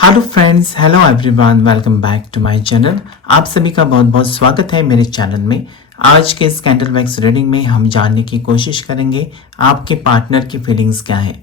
Hello friends, hello everyone, welcome back to my channel. आप सभी का बहुत बहुत स्वागत है मेरे चैनल में। आज के इस कैंडल वैक्स रीडिंग में हम जानने की कोशिश करेंगे आपके पार्टनर की फीलिंग्स क्या है।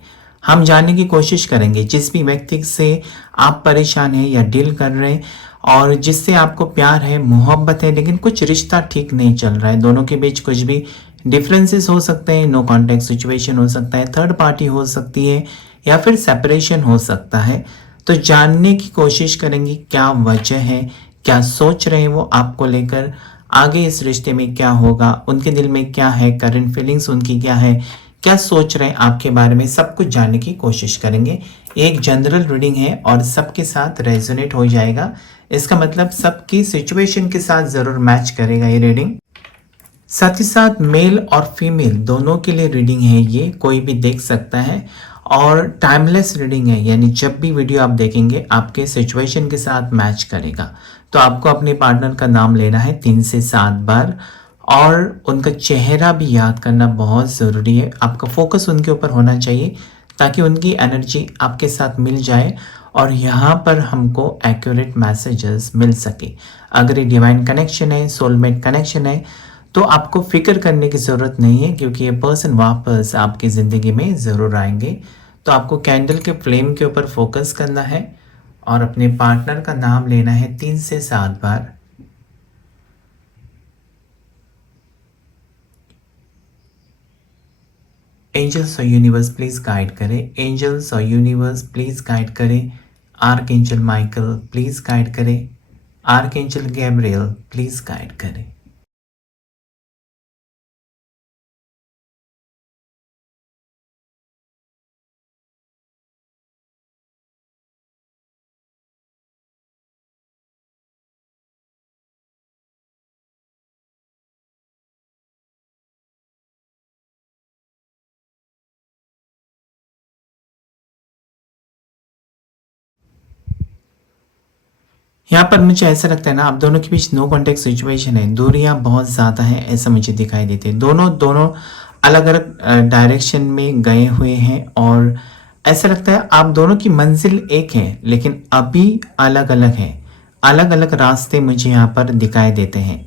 हम जानने की कोशिश करेंगे जिस भी व्यक्ति से आप परेशान हैं या डील कर रहे हैं और जिससे आपको प्यार है, मोहब्बत है, लेकिन कुछ रिश्ता ठीक नहीं चल रहा है, दोनों के बीच कुछ भी डिफरेंसेस हो सकते हैं, नो कॉन्टेक्ट सिचुएशन हो सकता है, थर्ड पार्टी हो सकती है या फिर सेपरेशन हो सकता है। तो जानने की कोशिश करेंगे क्या वजह है, क्या सोच रहे हैं वो आपको लेकर, आगे इस रिश्ते में क्या होगा, उनके दिल में क्या है, करंट फीलिंग्स उनकी क्या है, क्या सोच रहे हैं आपके बारे में, सब कुछ जानने की कोशिश करेंगे। एक जनरल रीडिंग है और सबके साथ रेजोनेट हो जाएगा। इसका मतलब सबकी सिचुएशन के साथ ज़रूर मैच करेगा ये रीडिंग। साथ ही साथ मेल और फीमेल दोनों के लिए रीडिंग है, ये कोई भी देख सकता है और टाइमलेस रीडिंग है, यानी जब भी वीडियो आप देखेंगे आपके सिचुएशन के साथ मैच करेगा। तो आपको अपने पार्टनर का नाम लेना है 3 से 7 बार और उनका चेहरा भी याद करना बहुत ज़रूरी है। आपका फोकस उनके ऊपर होना चाहिए ताकि उनकी एनर्जी आपके साथ मिल जाए और यहाँ पर हमको एक्यूरेट मैसेजेस मिल सके। अगर ये डिवाइन कनेक्शन है, सोलमेट कनेक्शन है, तो आपको फिक्र करने की ज़रूरत नहीं है क्योंकि ये पर्सन वापस आपकी ज़िंदगी में ज़रूर आएंगे। तो आपको कैंडल के फ्लेम के ऊपर फोकस करना है और अपने पार्टनर का नाम लेना है 3 से 7 बार। एंजल्स और यूनिवर्स प्लीज़ गाइड करें, एंजल्स और यूनिवर्स प्लीज़ गाइड करें। Archangel Michael please guide करें, archangel Gabriel please guide करें। यहाँ पर मुझे ऐसा लगता है ना, आप दोनों के बीच नो कॉन्टेक्ट सिचुएशन है, दूरियां बहुत ज़्यादा हैं ऐसा मुझे दिखाई देते हैं। दोनों दोनों अलग अलग डायरेक्शन में गए हुए हैं और ऐसा लगता है आप दोनों की मंजिल एक है लेकिन अभी अलग अलग है। अलग अलग रास्ते मुझे यहाँ पर दिखाई देते हैं।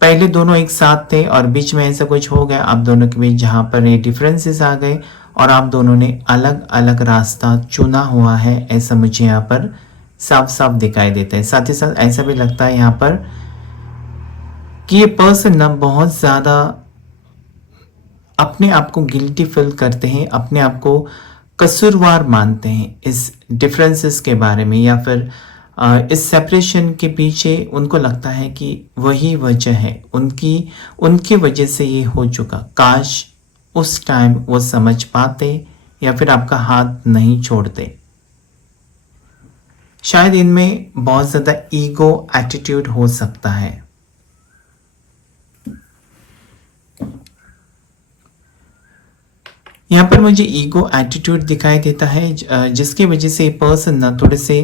पहले दोनों एक साथ थे और बीच में ऐसा कुछ हो गया आप दोनों के बीच, जहाँ पर ये डिफरेंसेस आ गए और आप दोनों ने अलग अलग रास्ता चुना हुआ है, ऐसा मुझे यहाँ पर साफ साफ दिखाई देता है। साथ ही साथ ऐसा भी लगता है यहाँ पर कि ये पर्सन ना बहुत ज़्यादा अपने आप को गिल्टी फील करते हैं, अपने आप को कसूरवार मानते हैं इस डिफरेंसेस के बारे में, या फिर इस सेपरेशन के पीछे उनको लगता है कि वही वजह है, उनकी वजह से ये हो चुका। काश उस टाइम वो समझ पाते या फिर आपका हाथ नहीं छोड़ते। शायद इनमें बहुत ज़्यादा ईगो एटीट्यूड हो सकता है। यहाँ पर मुझे ईगो एटीट्यूड दिखाई देता है जिसकी वजह से पर्सन ना थोड़े से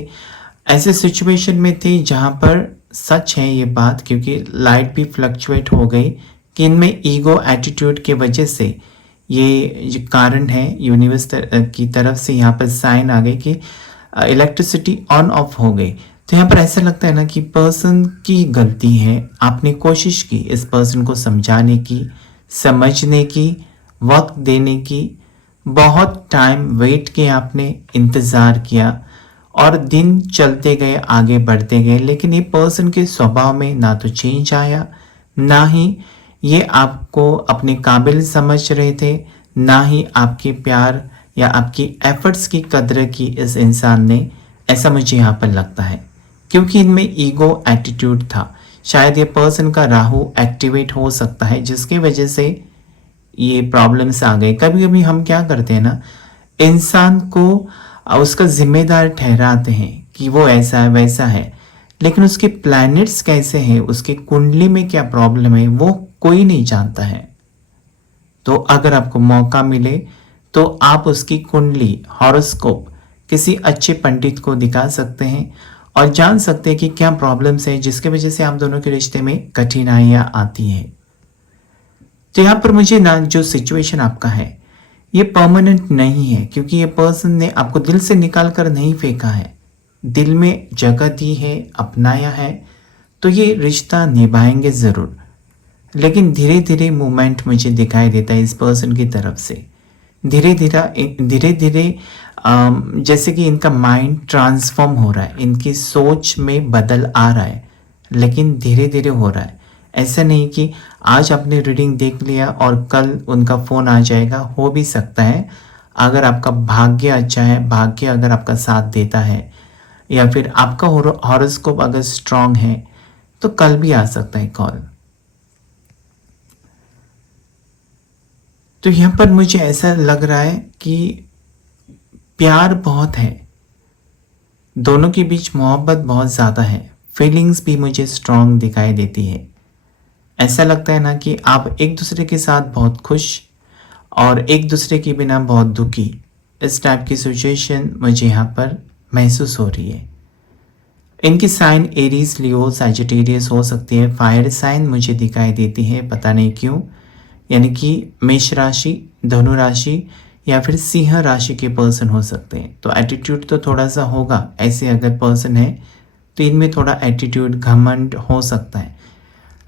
ऐसे सिचुएशन में थे जहाँ पर सच है ये बात, क्योंकि लाइट भी फ्लक्चुएट हो गई कि इनमें ईगो एटीट्यूड की वजह से ये जो कारण है, यूनिवर्स की तरफ से यहाँ पर साइन आ गए कि इलेक्ट्रिसिटी ऑन ऑफ हो गई। तो यहाँ पर ऐसा लगता है ना कि पर्सन की गलती है, आपने कोशिश की इस पर्सन को समझाने की, समझने की, वक्त देने की, बहुत टाइम वेट किया आपने, इंतज़ार किया और दिन चलते गए, आगे बढ़ते गए, लेकिन ये पर्सन के स्वभाव में ना तो चेंज आया, ना ही ये आपको अपने काबिल समझ रहे थे, ना ही आपके प्यार या आपकी एफर्ट्स की कदर की इस इंसान ने, ऐसा मुझे यहाँ पर लगता है क्योंकि इनमें ईगो एटीट्यूड था। शायद ये पर्सन का राहु एक्टिवेट हो सकता है जिसकी वजह से ये प्रॉब्लम्स आ गए। कभी कभी हम क्या करते हैं ना, इंसान को उसका जिम्मेदार ठहराते हैं कि वो ऐसा है वैसा है, लेकिन उसके प्लैनेट्स कैसे हैं, उसकी कुंडली में क्या प्रॉब्लम है, वो कोई नहीं जानता है। तो अगर आपको मौका मिले तो आप उसकी कुंडली, हॉरोस्कोप किसी अच्छे पंडित को दिखा सकते हैं और जान सकते हैं कि क्या प्रॉब्लम्स हैं जिसके वजह से आप दोनों के रिश्ते में कठिनाइयाँ आती हैं। तो यहाँ पर मुझे ना जो सिचुएशन आपका है, ये परमानेंट नहीं है, क्योंकि ये पर्सन ने आपको दिल से निकाल कर नहीं फेंका है, दिल में जगह दी है, अपनाया है, तो ये रिश्ता निभाएंगे ज़रूर। लेकिन धीरे धीरे मूवमेंट मुझे दिखाई देता है इस पर्सन की तरफ से। धीरे धीरे जैसे कि इनका माइंड ट्रांसफॉर्म हो रहा है, इनकी सोच में बदल आ रहा है, लेकिन धीरे धीरे हो रहा है। ऐसा नहीं कि आज आपने रीडिंग देख लिया और कल उनका फ़ोन आ जाएगा। हो भी सकता है, अगर आपका भाग्य अच्छा है, भाग्य अगर आपका साथ देता है, या फिर आपका हॉरोस्कोप अगर स्ट्रांग है, तो कल भी आ सकता है कॉल। तो यहाँ पर मुझे ऐसा लग रहा है कि प्यार बहुत है, दोनों के बीच मोहब्बत बहुत ज़्यादा है, फीलिंग्स भी मुझे स्ट्रांग दिखाई देती है। ऐसा लगता है ना कि आप एक दूसरे के साथ बहुत खुश और एक दूसरे के बिना बहुत दुखी, इस टाइप की सिचुएशन मुझे यहाँ पर महसूस हो रही है। इनकी साइन एरीज, लियो, सैजिटेरियस हो सकती है। फायर साइन मुझे दिखाई देती है, पता नहीं क्यों, यानी कि मेष राशि, धनु राशि या फिर सिंह राशि के पर्सन हो सकते हैं। तो एटीट्यूड तो थोड़ा सा होगा, ऐसे अगर पर्सन है तो इनमें थोड़ा एटीट्यूड, घमंड हो सकता है।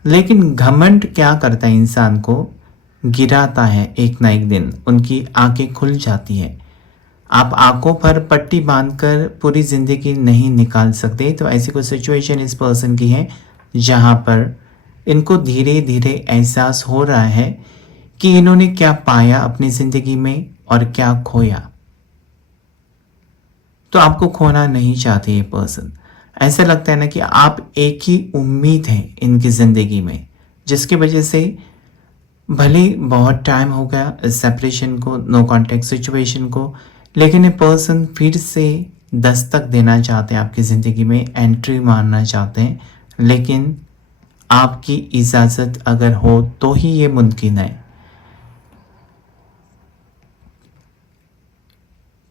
लेकिन घमंड क्या करता है, इंसान को गिराता है, एक ना एक दिन उनकी आंखें खुल जाती है। आप आंखों पर पट्टी बांधकर पूरी ज़िंदगी नहीं निकाल सकते। तो ऐसी कोई सिचुएशन इस पर्सन की है जहाँ पर इनको धीरे धीरे एहसास हो रहा है कि इन्होंने क्या पाया अपनी ज़िंदगी में और क्या खोया। तो आपको खोना नहीं चाहते ये पर्सन। ऐसा लगता है ना कि आप एक ही उम्मीद है इनकी ज़िंदगी में, जिसकी वजह से भले ही बहुत टाइम हो गया इस सेपरेशन को, नो कॉन्टेक्ट सिचुएशन को, लेकिन ये पर्सन फिर से दस्तक देना चाहते हैं आपकी ज़िंदगी में, एंट्री मारना चाहते हैं। लेकिन आपकी इजाज़त अगर हो तो ही ये मुमकिन है,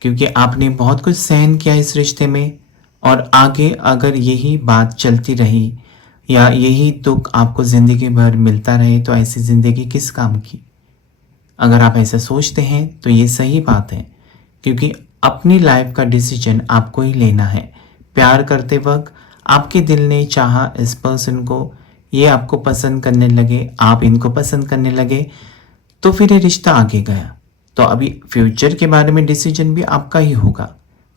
क्योंकि आपने बहुत कुछ सहन किया इस रिश्ते में। और आगे अगर यही बात चलती रही या यही दुख आपको ज़िंदगी भर मिलता रहे, तो ऐसी ज़िंदगी किस काम की। अगर आप ऐसा सोचते हैं तो ये सही बात है, क्योंकि अपनी लाइफ का डिसीजन आपको ही लेना है। प्यार करते वक्त आपके दिल ने चाहा इस पर्सन को, ये आपको पसंद करने लगे, आप इनको पसंद करने लगे, तो फिर ये रिश्ता आगे गया। तो अभी फ्यूचर के बारे में डिसीजन भी आपका ही होगा,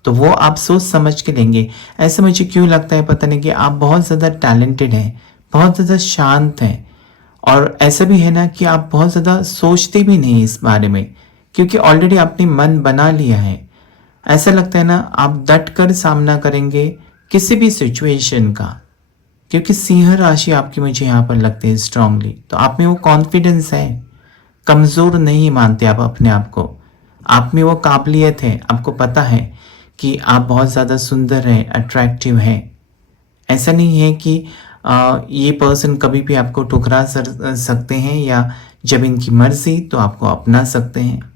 तो वो आप सोच समझ के लेंगे। ऐसा मुझे क्यों लगता है पता नहीं, कि आप बहुत ज़्यादा टैलेंटेड हैं, बहुत ज़्यादा शांत हैं, और ऐसा भी है ना कि आप बहुत ज़्यादा सोचते भी नहीं इस बारे में, क्योंकि ऑलरेडी आपने मन बना लिया है। ऐसा लगता है ना आप डट कर सामना करेंगे किसी भी सिचुएशन का, क्योंकि सिंह राशि आपकी मुझे यहाँ पर लगती है स्ट्रांगली। तो आप में वो कॉन्फिडेंस है, कमज़ोर नहीं मानते आप अपने आप को, आप में वो काबिलियत है, आपको पता है कि आप बहुत ज़्यादा सुंदर हैं, अट्रैक्टिव हैं। ऐसा नहीं है कि ये पर्सन कभी भी आपको ठुकरा सकते हैं, या जब इनकी मर्जी तो आपको अपना सकते हैं।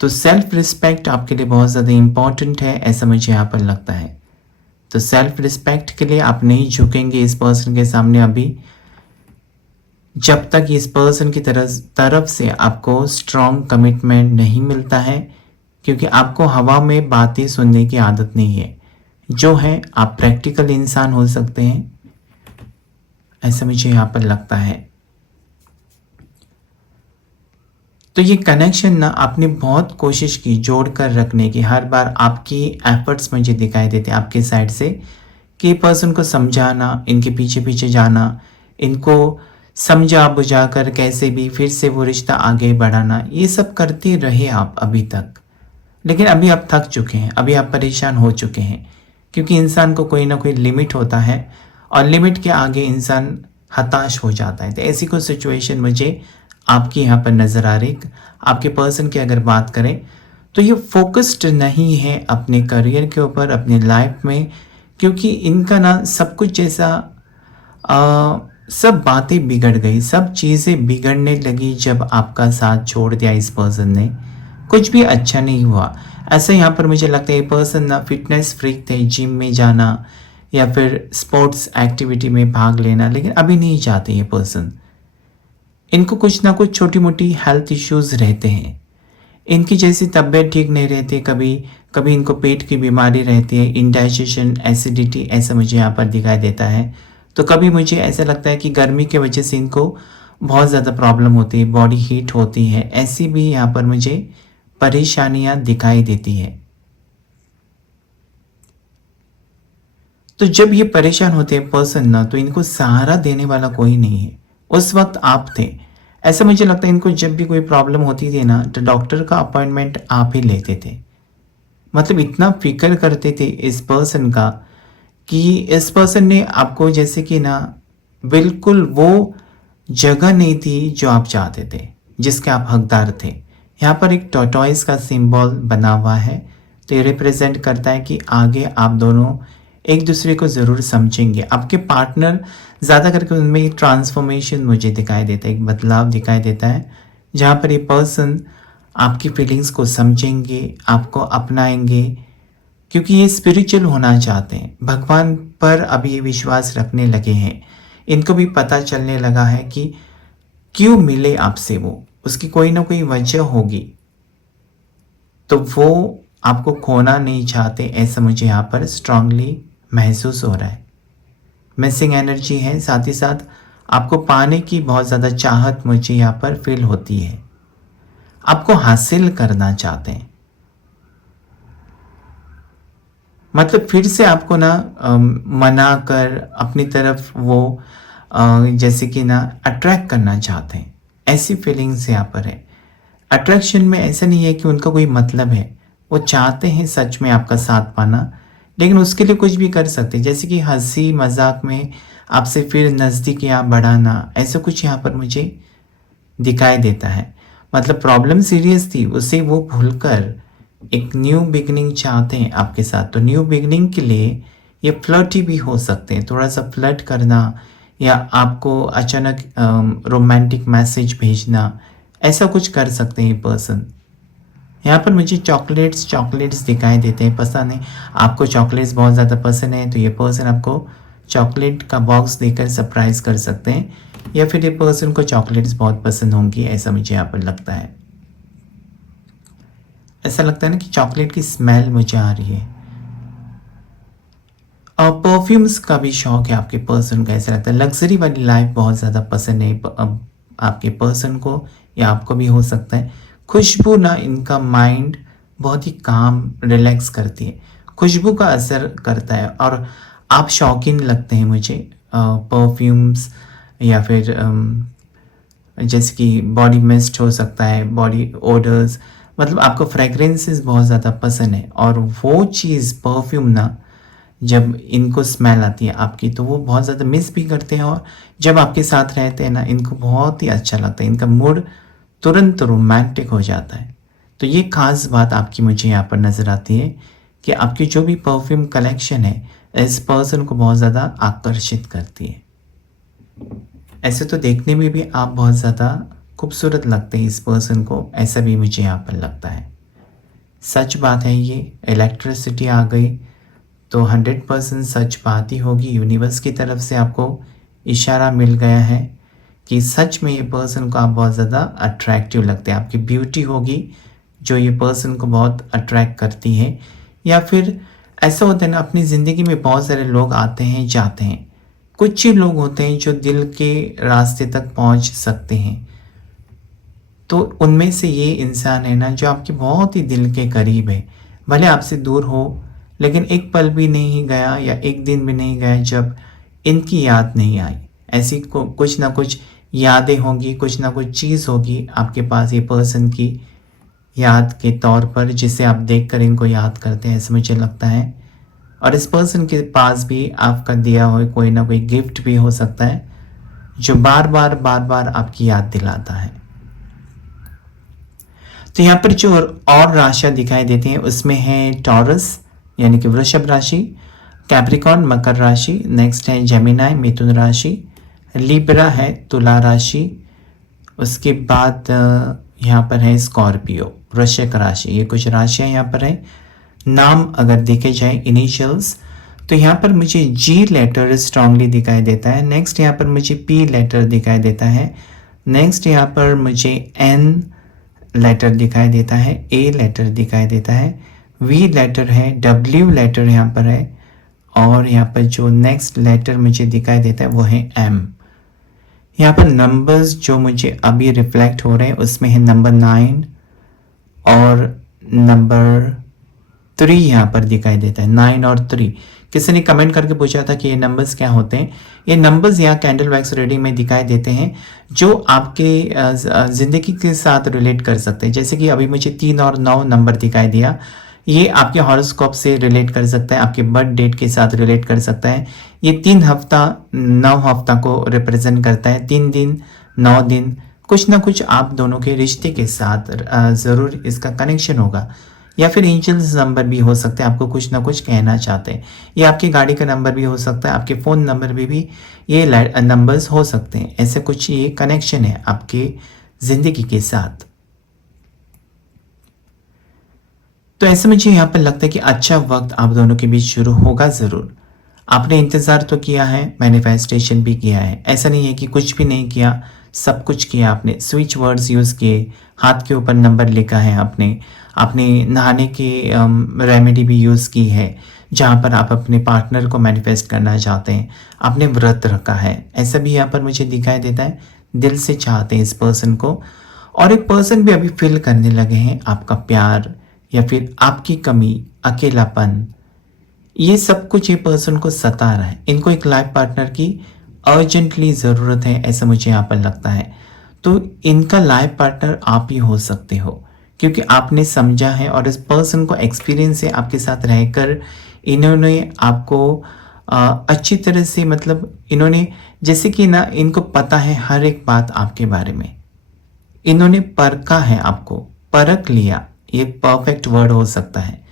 तो सेल्फ रिस्पेक्ट आपके लिए बहुत ज़्यादा इम्पॉर्टेंट है, ऐसा मुझे यहाँ पर लगता है। तो सेल्फ रिस्पेक्ट के लिए आप नहीं झुकेंगे इस पर्सन के सामने अभी, जब तक इस पर्सन की तरफ से आपको स्ट्रॉन्ग कमिटमेंट नहीं मिलता है, क्योंकि आपको हवा में बातें सुनने की आदत नहीं है। जो है आप प्रैक्टिकल इंसान हो सकते हैं, ऐसा मुझे यहाँ पर लगता है। तो ये कनेक्शन ना आपने बहुत कोशिश की जोड़ कर रखने की, हर बार आपकी एफर्ट्स मुझे दिखाई देते हैं आपके साइड से, कि पर्सन को समझाना, इनके पीछे पीछे जाना, इनको समझा बुझा कर कैसे भी फिर से वो रिश्ता आगे बढ़ाना, ये सब करते रहे आप अभी तक। लेकिन अभी आप थक चुके हैं, अभी आप परेशान हो चुके हैं, क्योंकि इंसान को कोई ना कोई लिमिट होता है, और लिमिट के आगे इंसान हताश हो जाता है। तो ऐसी कोई सिचुएशन मुझे आपकी यहाँ पर नज़र आ रही। आपके पर्सन की अगर बात करें तो ये फोकस्ड नहीं है अपने करियर के ऊपर, अपनी लाइफ में, क्योंकि इनका ना सब कुछ जैसा सब बातें बिगड़ गई, सब चीज़ें बिगड़ने लगी जब आपका साथ छोड़ दिया इस पर्सन ने। कुछ भी अच्छा नहीं हुआ। ऐसा यहाँ पर मुझे लगता है ये पर्सन ना फिटनेस फ्रीक थे, जिम में जाना या फिर स्पोर्ट्स एक्टिविटी में भाग लेना, लेकिन अभी नहीं चाहते ये पर्सन। इनको कुछ ना कुछ छोटी मोटी हेल्थ इश्यूज रहते हैं। इनकी जैसी तबीयत ठीक नहीं रहती, कभी कभी इनको पेट की बीमारी रहती है, इंडाइजेशन, एसिडिटी, ऐसा मुझे यहाँ पर दिखाई देता है। तो कभी मुझे ऐसा लगता है कि गर्मी की वजह से इनको बहुत ज़्यादा प्रॉब्लम होती है, बॉडी हीट होती है, ऐसी भी यहाँ पर मुझे परेशानियाँ दिखाई देती है। तो जब ये परेशान होते हैं पर्सन ना, तो इनको सहारा देने वाला कोई नहीं है। उस वक्त आप थे। ऐसा मुझे लगता है इनको जब भी कोई प्रॉब्लम होती थी ना, तो डॉक्टर का अपॉइंटमेंट आप ही लेते थे। मतलब इतना फिक्र करते थे इस पर्सन का कि इस पर्सन ने आपको जैसे कि ना बिल्कुल वो जगह नहीं थी जो आप चाहते थे, जिसके आप हकदार थे। यहाँ पर एक टॉर्टोइस का सिंबल बना हुआ है, तो ये रिप्रेजेंट करता है कि आगे आप दोनों एक दूसरे को ज़रूर समझेंगे। आपके पार्टनर ज़्यादा करके उनमें एक ट्रांसफॉर्मेशन मुझे दिखाई देता है, एक बदलाव दिखाई देता है, जहाँ पर ये पर्सन आपकी फीलिंग्स को समझेंगे, आपको अपनाएंगे, क्योंकि ये स्पिरिचुअल होना चाहते हैं, भगवान पर अभी ये विश्वास रखने लगे हैं। इनको भी पता चलने लगा है कि क्यों मिले आपसे वो, उसकी कोई ना कोई वजह होगी, तो वो आपको खोना नहीं चाहते, ऐसा मुझे यहाँ पर स्ट्रांगली महसूस हो रहा है। मिसिंग एनर्जी है, साथ ही साथ आपको पाने की बहुत ज़्यादा चाहत मुझे यहाँ पर फील होती है। आपको हासिल करना चाहते हैं, मतलब फिर से आपको ना मना कर अपनी तरफ वो जैसे कि ना अट्रैक्ट करना चाहते हैं, ऐसी फीलिंग्स यहाँ पर है। अट्रैक्शन में ऐसा नहीं है कि उनका कोई मतलब है, वो चाहते हैं सच में आपका साथ पाना, लेकिन उसके लिए कुछ भी कर सकते हैं, जैसे कि हंसी मजाक में आपसे फिर नज़दीकियाँ बढ़ाना, ऐसा कुछ यहाँ पर मुझे दिखाई देता है। मतलब प्रॉब्लम सीरियस थी, उसे वो भूलकर एक न्यू बिगनिंग चाहते हैं आपके साथ। तो न्यू बिगनिंग के लिए ये फ्लर्टी भी हो सकते हैं, थोड़ा सा फ्लर्ट करना या आपको अचानक रोमांटिक मैसेज भेजना, ऐसा कुछ कर सकते हैं ये पर्सन। यहाँ पर मुझे चॉकलेट्स दिखाई देते हैं। पसंद है आपको चॉकलेट्स बहुत ज़्यादा पसंद है, तो ये पर्सन आपको चॉकलेट का बॉक्स देकर सरप्राइज कर सकते हैं, या फिर ये पर्सन को चॉकलेट्स बहुत पसंद होंगी, ऐसा मुझे यहाँ पर लगता है। ऐसा लगता है ना कि चॉकलेट की स्मेल मुझे आ रही है। और परफ्यूम्स का भी शौक है आपके पर्सन का, ऐसा लगता है लग्जरी वाली लाइफ बहुत ज़्यादा पसंद है आपके पर्सन को, या आपको भी हो सकता है। खुशबू ना इनका माइंड बहुत ही काम रिलैक्स करती है, खुशबू का असर करता है, और आप शौकीन लगते हैं मुझे परफ्यूम्स, या फिर जैसे कि बॉडी मिस्ट हो सकता है, बॉडी ओडर्स, मतलब आपको फ्रेगरेंसेस बहुत ज़्यादा पसंद है। और वो चीज़ परफ्यूम ना जब इनको स्मेल आती है आपकी, तो वो बहुत ज़्यादा मिस भी करते हैं, और जब आपके साथ रहते हैं ना, इनको बहुत ही अच्छा लगता है, इनका मूड तुरंत रोमांटिक हो जाता है। तो ये खास बात आपकी मुझे यहाँ पर नज़र आती है कि आपकी जो भी परफ्यूम कलेक्शन है इस पर्सन को बहुत ज़्यादा आकर्षित करती है। ऐसे तो देखने में भी आप बहुत ज़्यादा खूबसूरत लगते हैं इस पर्सन को, ऐसा भी मुझे यहाँ पर लगता है। सच बात है, ये इलेक्ट्रिसिटी आ गई तो 100% सच बात ही होगी। यूनिवर्स की तरफ से आपको इशारा मिल गया है कि सच में ये पर्सन को आप बहुत ज़्यादा अट्रैक्टिव लगते हैं। आपकी ब्यूटी होगी जो ये पर्सन को बहुत अट्रैक्ट करती है, या फिर ऐसा होता है ना, अपनी ज़िंदगी में बहुत सारे लोग आते हैं जाते हैं, कुछ ही लोग होते हैं जो दिल के रास्ते तक पहुंच सकते हैं। तो उनमें से ये इंसान है ना जो आपके बहुत ही दिल के करीब है, भले आपसे दूर हो, लेकिन एक पल भी नहीं गया या एक दिन भी नहीं गया जब इनकी याद नहीं आई। ऐसी कुछ ना कुछ यादें होंगी, कुछ ना कुछ चीज़ होगी आपके पास ये पर्सन की याद के तौर पर, जिसे आप देखकर इनको याद करते हैं, ऐसा मुझे लगता है। और इस पर्सन के पास भी आपका दिया हुआ कोई ना कोई गिफ्ट भी हो सकता है जो बार बार आपकी याद दिलाता है। तो यहाँ पर जो और राशियाँ दिखाई देती हैं उसमें है टॉरस यानी कि वृषभ राशि, कैप्रिकॉर्न मकर राशि, नेक्स्ट है जेमिनाई मिथुन राशि, लिब्रा है तुला राशि, उसके बाद यहाँ पर है स्कॉर्पियो वृश्चिक राशि। ये कुछ राशियाँ यहाँ पर है। नाम अगर देखे जाए इनिशियल्स, तो यहाँ पर मुझे जी लेटर स्ट्रांगली दिखाई देता है। नेक्स्ट यहाँ पर मुझे पी लेटर दिखाई देता है। नेक्स्ट यहाँ पर मुझे एन लेटर दिखाई देता है, ए लेटर दिखाई देता है, वी लेटर है, डब्ल्यू लेटर यहाँ पर है, और यहाँ पर जो नेक्स्ट लेटर मुझे दिखाई देता है वो है एम। यहाँ पर नंबर्स जो मुझे अभी रिफ्लेक्ट हो रहे हैं उसमें है नंबर 9 और नंबर 3 यहाँ पर दिखाई देता है, 9 और 3। किसी ने कमेंट करके पूछा था कि ये नंबर्स क्या होते हैं। ये नंबर्स यहाँ कैंडल वैक्स रीडिंग में दिखाई देते हैं जो आपके ज़िंदगी के साथ रिलेट कर सकते हैं। जैसे कि अभी मुझे 3 और 9 नंबर दिखाई दिया, ये आपके हॉरोस्कोप से रिलेट कर सकता है, आपके बर्थ डेट के साथ रिलेट कर सकता है। ये 3 हफ्ता 9 हफ्ता को रिप्रेजेंट करता है, 3 दिन 9 दिन, कुछ ना कुछ आप दोनों के रिश्ते के साथ ज़रूर इसका कनेक्शन होगा। या फिर एंजल्स नंबर भी हो सकते हैं, आपको कुछ ना कुछ कहना चाहते हैं। ये आपकी गाड़ी का नंबर भी हो सकता है, आपके फ़ोन नंबर भी ये नंबर्स हो सकते हैं। ऐसे कुछ ये कनेक्शन है आपके ज़िंदगी के साथ। तो ऐसे मुझे यहाँ पर लगता है कि अच्छा वक्त आप दोनों के बीच शुरू होगा ज़रूर। आपने इंतज़ार तो किया है, मैनिफेस्टेशन भी किया है। ऐसा नहीं है कि कुछ भी नहीं किया, सब कुछ किया आपने। स्विच वर्ड्स यूज़ किए, हाथ के ऊपर नंबर लिखा है आपने नहाने की रेमेडी भी यूज़ की है, जहाँ पर आप अपने पार्टनर को मैनिफेस्ट करना चाहते हैं। आपने व्रत रखा है, ऐसा भी यहाँ पर मुझे दिखाई देता है। दिल से चाहते हैं इस पर्सन को, और एक पर्सन भी अभी फील करने लगे हैं आपका प्यार या फिर आपकी कमी, अकेलापन, ये सब कुछ ये पर्सन को सता रहा है। इनको एक लाइफ पार्टनर की अर्जेंटली ज़रूरत है, ऐसा मुझे यहाँ पर लगता है। तो इनका लाइफ पार्टनर आप ही हो सकते हो, क्योंकि आपने समझा है और इस पर्सन को एक्सपीरियंस है आपके साथ रहकर। इन्होंने आपको अच्छी तरह से, मतलब इन्होंने जैसे कि ना, इनको पता है हर एक बात आपके बारे में। इन्होंने परखा है आपको, परख लिया, ये परफेक्ट वर्ड हो सकता है,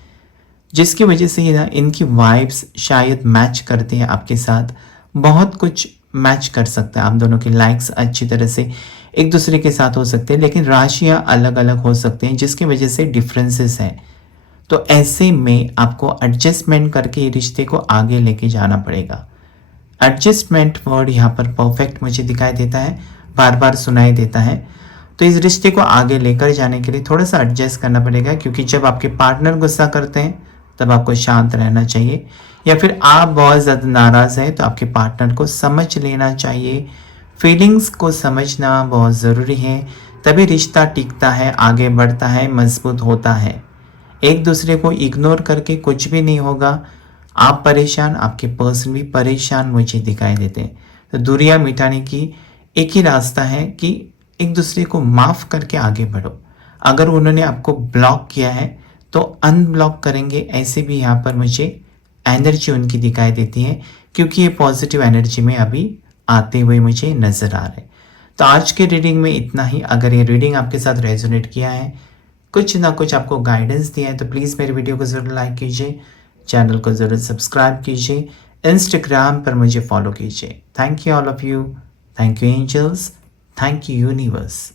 जिसकी वजह से ना इनकी वाइब्स शायद मैच करते हैं आपके साथ। बहुत कुछ मैच कर सकता है, आप दोनों के लाइक्स अच्छी तरह से एक दूसरे के साथ हो सकते हैं, लेकिन राशियाँ अलग अलग हो सकते हैं, जिसकी वजह से डिफरेंसेस हैं। तो ऐसे में आपको एडजस्टमेंट करके रिश्ते को आगे लेके जाना पड़ेगा। एडजस्टमेंट वर्ड यहाँ पर परफेक्ट मुझे दिखाई देता है, बार बार सुनाई देता है। तो इस रिश्ते को आगे लेकर जाने के लिए थोड़ा सा एडजस्ट करना पड़ेगा, क्योंकि जब आपके पार्टनर गुस्सा करते हैं तब आपको शांत रहना चाहिए, या फिर आप बहुत ज़्यादा नाराज़ हैं तो आपके पार्टनर को समझ लेना चाहिए। फीलिंग्स को समझना बहुत ज़रूरी है, तभी रिश्ता टिकता है, आगे बढ़ता है, मजबूत होता है। एक दूसरे को इग्नोर करके कुछ भी नहीं होगा। आप परेशान, आपके पर्सन भी परेशान मुझे दिखाई देते हैं। तो दूरियां मिटाने की एक ही रास्ता है कि एक दूसरे को माफ़ करके आगे बढ़ो। अगर उन्होंने आपको ब्लॉक किया है तो अनब्लॉक करेंगे, ऐसे भी यहाँ पर मुझे एनर्जी उनकी दिखाई देती है, क्योंकि ये पॉजिटिव एनर्जी में अभी आते हुए मुझे नज़र आ रहे हैं। तो आज के रीडिंग में इतना ही। अगर ये रीडिंग आपके साथ रेजोनेट किया है, कुछ ना कुछ आपको गाइडेंस दिया है, तो प्लीज़ मेरे वीडियो को ज़रूर लाइक कीजिए, चैनल को ज़रूर सब्सक्राइब कीजिए, इंस्टाग्राम पर मुझे फॉलो कीजिए। Thank you all of you, thank you angels, thank you universe.